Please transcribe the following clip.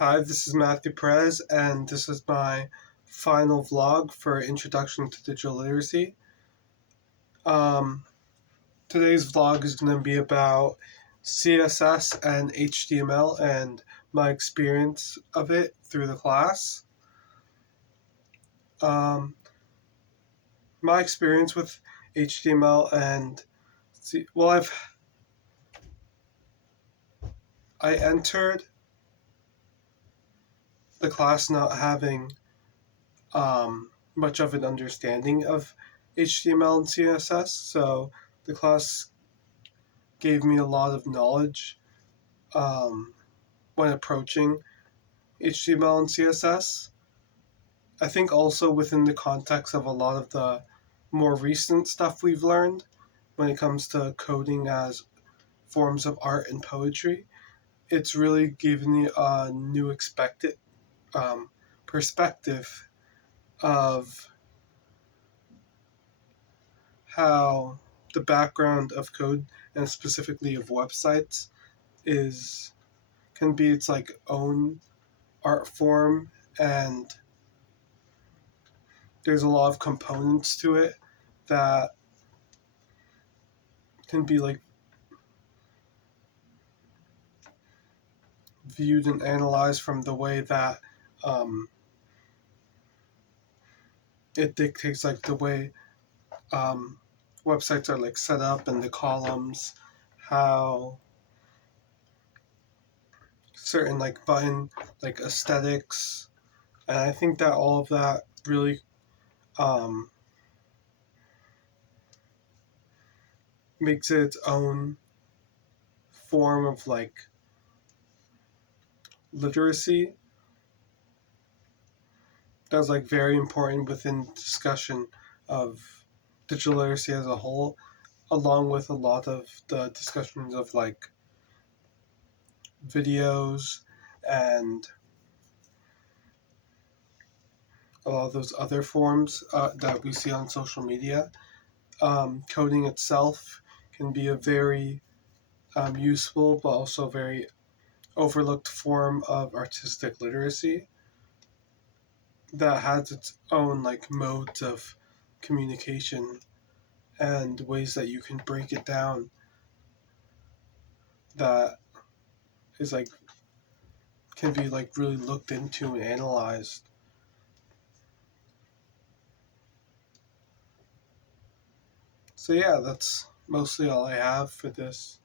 Hi, this is Matthew Perez, and this is my final vlog for Introduction to Digital Literacy. Um, Today's vlog is going to be about CSS and HTML and my experience of it through the class. Um, my experience with HTML and I entered the class not having much of an understanding of HTML and CSS, so the class gave me a lot of knowledge when approaching HTML and CSS. I think also within the context of a lot of the more recent stuff we've learned when it comes to coding as forms of art and poetry, it's really given me a new expected perspective of how the background of code and specifically of websites is can be its like own art form, and there's a lot of components to it that can be like viewed and analyzed from the way that it dictates like the way um, websites are like set up and the columns, how certain like button like aesthetics, and I think that all of that really um, makes it its own form of like literacy that's like very important within discussion of digital literacy as a whole, along with a lot of the discussions of like videos and a lot of those other forms that we see on social media. Coding itself can be a very useful but also very overlooked form of artistic literacy that has its own like modes of communication and ways that you can break it down that is like can be like really looked into and analyzed. So yeah, that's mostly all I have for this.